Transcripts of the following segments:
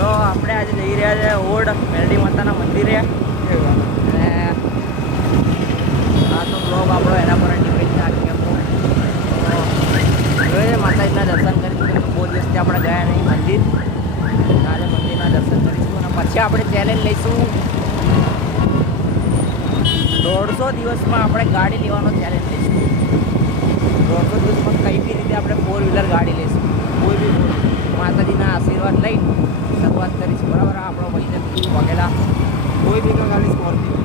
તો આપણે આજે જઈ રહ્યા છે ઓડ મેરડી માતાના મંદિરે અને આ તો બ્લોગ આપણો એના પર ડિપેન્ડ રાખીએ જોઈએ માતાજીના દર્શન કરીશું. બહુ દિવસથી આપણે ગયા નહીં મંદિર, આજે મંદિરના દર્શન કરીશું અને પછી આપણે ચેલેન્જ લઈશું 150 દિવસમાં આપણે ગાડી લેવાનો ચેલેન્જ લઈશું. 150 દિવસમાં કઈ બી રીતે આપણે 4 વ્હીલર ગાડી લઈશું, કોઈ બી માતાજીના આશીર્વાદ લઈ શરૂઆત કરીશું. બરાબર, આપણો ભાઈ વગેલા કોઈ બી ગાડી સ્કોર્પિયો.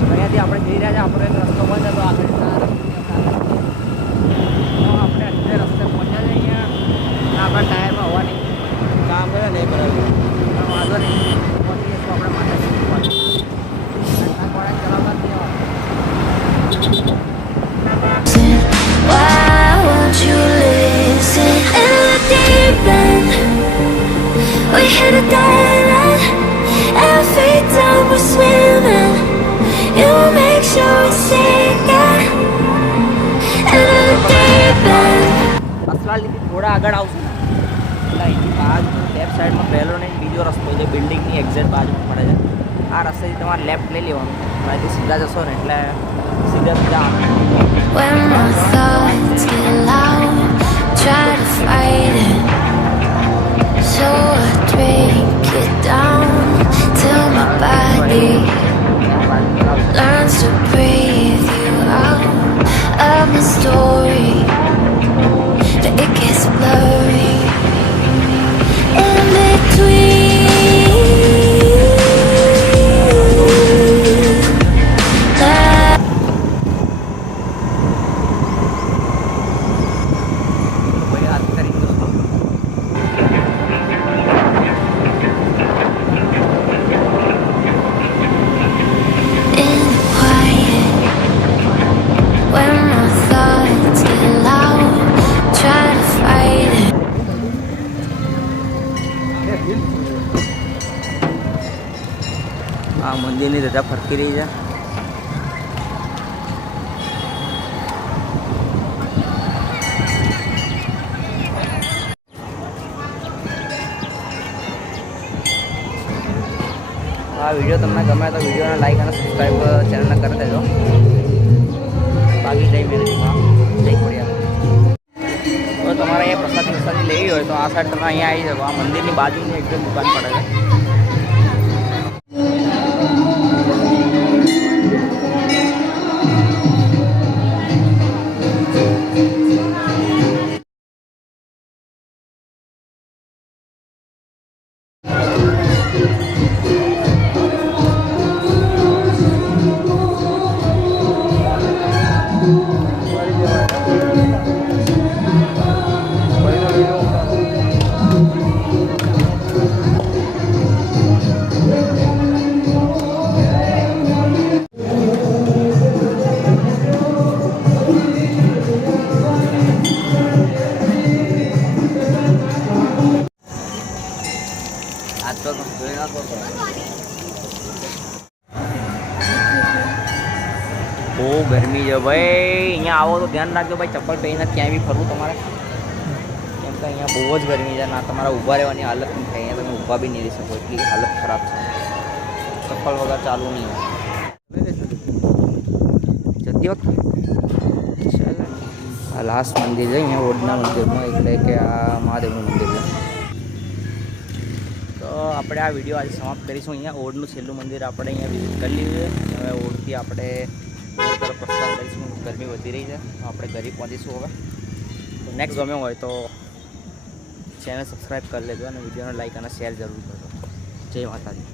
અહીંયાથી આપણે જઈ રહ્યા છે, આપણો એક રસ્તો બંધ હતો આગળ, આપણે અત્યારે રસ્તે પહોંચ્યા છે. અહીંયા આપણા ટાયરમાં હવા નહીં, કામ કરે નહીં બરાબર, વાંધો નહીં, પહોંચી જઈશું આપણે માતાજી ચલાવતા જ નહીં. Why won't you listen? In the deep end, we hit a dead end. Every time we're swimming, you make sure we sink it. In the deep end. અસલાલીથી થોડા આગળ આવશું ને એટલે અહીંથી બાજુ લેફ્ટ સાઈડમાં પહેલો ને બીજો રસ્તો છે, બિલ્ડિંગની એક્ઝેક્ટ બાજુ પડે છે. આ રસ્તેથી તમારે લેફ્ટ લઈ લેવાનું, અહીંથી સીધા જશો ને એટલે સીધા આવવાનું. When my thoughts get loud, try to fight it. So I drink it down till my body learns to breathe you out of my story, but it gets blurry in between. આ મંદિરની રજા ફરકી રહી છે. આ video તમને ગમે તો વિડીયોને લાઈક અને સબસ્ક્રાઈબ ચેનલને કરી દેજો. બાકી જય મેરડીમાં જય ખોડિયાર. તો તમારે અહીંયા પ્રસાદી લેવી હોય તો આ સાઈડ તમે અહીંયા આવી શકો. આ મંદિરની બાજુની એકદમ દુકાન પડે છે. બહુ ગરમી છે ભાઈ. અહીંયા આવો તો ધ્યાન રાખજો ભાઈ, ચપ્પલ પહેરીને ક્યાંય બી ફરવું તમારે, કેમ કે અહીંયા બહુ જ ગરમી છે. ના તમારા ઊભા રહેવાની હાલત નહીં થાય, અહીંયા તમે ઊભા બી નહીં રહી શકો, એટલી હાલત ખરાબ છે. ચપ્પલ વગર ચાલુ નહીં હોય જતી વખતે. ચાલ, આ લાસ્ટ મંદિર છે અહીંયા ઓડના મંદિરમાં, એટલે કે આ મહાદેવનું મંદિર છે. તો આપણે આ વિડીયો આજે સમાપ્ત કરીશું. અહીંયા ઓડનું છેલ્લું મંદિર આપણે અહીંયા વિઝિટ કરી લીધું છે. હવે ઓડથી આપણે તરફ પ્રસ્થાન કરીશું. ગરમી વધી રહી છે, તો આપણે ઘરે પહોંચીશું. હવે તો નેક્સ્ટ ગમ્યો હોય તો ચેનલ સબસ્ક્રાઈબ કરી લેજો અને વિડીયોને લાઈક અને શેર જરૂર કરજો. જય માતાજી.